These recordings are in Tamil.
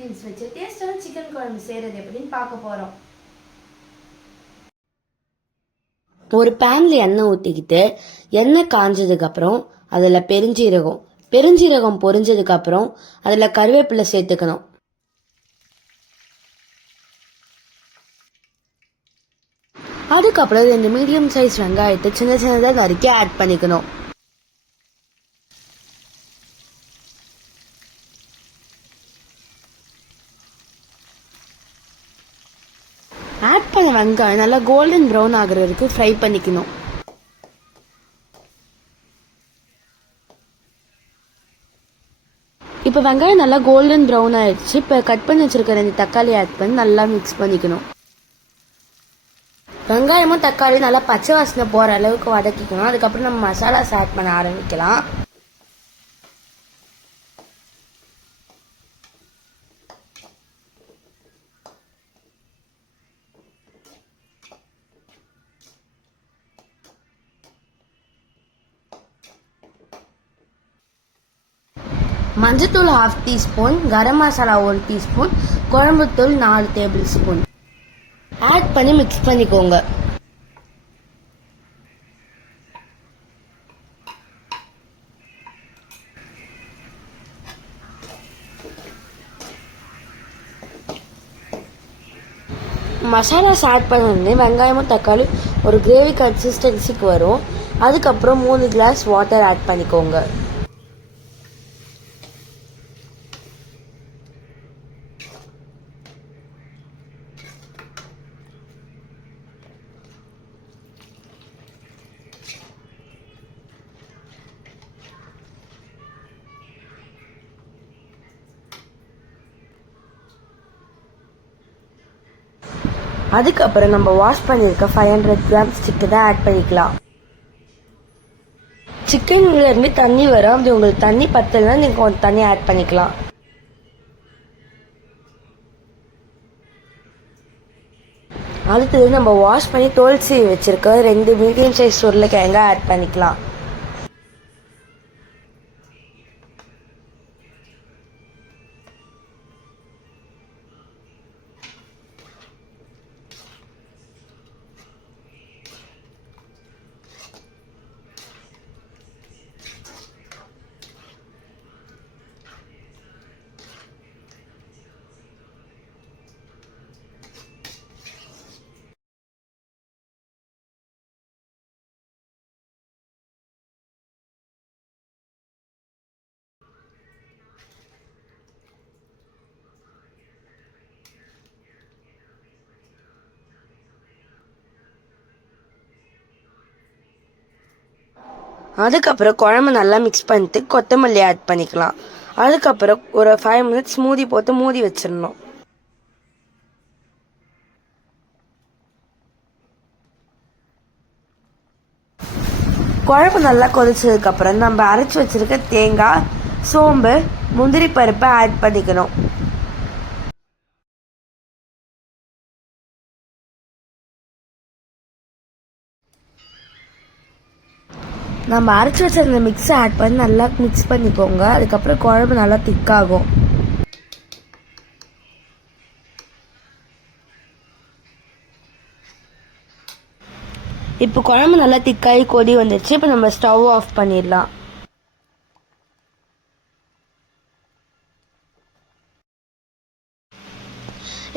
இன்க்ரீடியன்ஸ் வச்சு டேஸ்டான சிக்கன் குழம்பு செய்கிறது எப்படின்னு பார்க்க போகிறோம். ஒரு பேன்ல எண்ணெய் ஊற்றிக்கிட்டு எண்ணெய் காஞ்சதுக்கப்புறம் அதில் பெருஞ்சீரகம் பொரிஞ்சதுக்கப்புறம் அதில் கருவேப்பிலை சேர்த்துக்கணும். அதுக்கப்புறம் 2 மீடியம் சைஸ் வெங்காயத்தை சின்ன சின்னதாக நறுக்கி ஆட் பண்ணிக்கணும். ஆட் பண்ண வெங்காயம் நல்லா கோல்டன் ப்ரௌன் ஆகுற வரைக்கும் ஃப்ரை பண்ணிக்கணும். இப்போ வெங்காயம் நல்லா கோல்டன் ப்ரௌன் ஆயிடுச்சு. இப்போ கட் பண்ணி வச்சிருக்க 2 தக்காளி ஆட் பண்ணி நல்லா மிக்ஸ் பண்ணிக்கணும். வெங்காயமும் தக்காளியும் நல்லா பச்சை வாசனை போகிற அளவுக்கு வதக்கிக்கணும். அதுக்கப்புறம் நம்ம மசாலாஸ் ஆட் பண்ண ஆரம்பிக்கலாம். மஞ்சத்தூள் 1/2 டீஸ்பூன், கரம் மசாலா 1 டீஸ்பூன், குழம்புத்தூள் 4 டேபிள் ஸ்பூன் ஆட் பண்ணி மிக்ஸ் பண்ணிக்கோங்க. மசாலாஸ் ஆட் பண்ணி வெங்காயமும் தக்காளி ஒரு கிரேவி கன்சிஸ்டன்சிக்கு வரும். அதுக்கப்புறம் 3 கிளாஸ் வாட்டர் ஆட் பண்ணிக்கோங்க. அதுக்கப்புறம் நம்ம வாஷ் பண்ணியிருக்க 500 கிராம்ஸ் சிக்கனை ஆட் பண்ணிக்கலாம். சிக்கன்ல இருந்து தண்ணி வரும். அப்படி உங்களுக்கு தண்ணி பத்தலைன்னா நீங்கள் கொஞ்சம் தண்ணி ஆட் பண்ணிக்கலாம். அடுத்தது நம்ம வாஷ் பண்ணி தோல் சீவி வச்சிருக்க 2 மீடியம் சைஸ் உருளைக்கிழங்க ஆட் பண்ணிக்கலாம். அதுக்கப்புறம் குழம்பு நல்லா மிக்ஸ் பண்ணிட்டு கொத்தமல்லி ஆட் பண்ணிக்கலாம். அதுக்கப்புறம் ஒரு 5 மினிட்ஸ் மூடி போட்டு மூடி வச்சிடணும். குழம்பு நல்லா கொதிச்சதுக்கப்புறம் நம்ம அரைச்சி வச்சிருக்க தேங்காய், சோம்பு, முந்திரி பருப்பை ஆட் பண்ணிக்கணும். நம்ம அரைச்சி வச்சிருந்த மிக்ஸை ஆட் பண்ணி நல்லா மிக்ஸ் பண்ணிக்கோங்க. அதுக்கப்புறம் குழம்பு நல்லா திக்காகும். இப்போ குழம்பு நல்லா திக்காகி கொதி வந்துடுச்சு. இப்போ நம்ம ஸ்டவ் ஆஃப் பண்ணிடலாம்.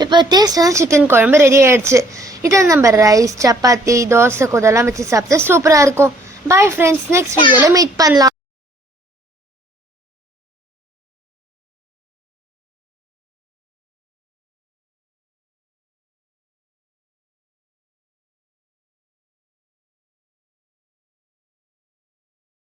இப்போ டேஸ்டான சிக்கன் குழம்பு ரெடி ஆயிடுச்சு. இதை நம்ம ரைஸ், சப்பாத்தி, தோசை கூடலாம் வச்சு சாப்பிட்டா சூப்பராக இருக்கும். பாய் ஃப்ரெண்ட்ஸ், நெக்ஸ்ட் வீடியோவில் மீட் பண்ணலாம்.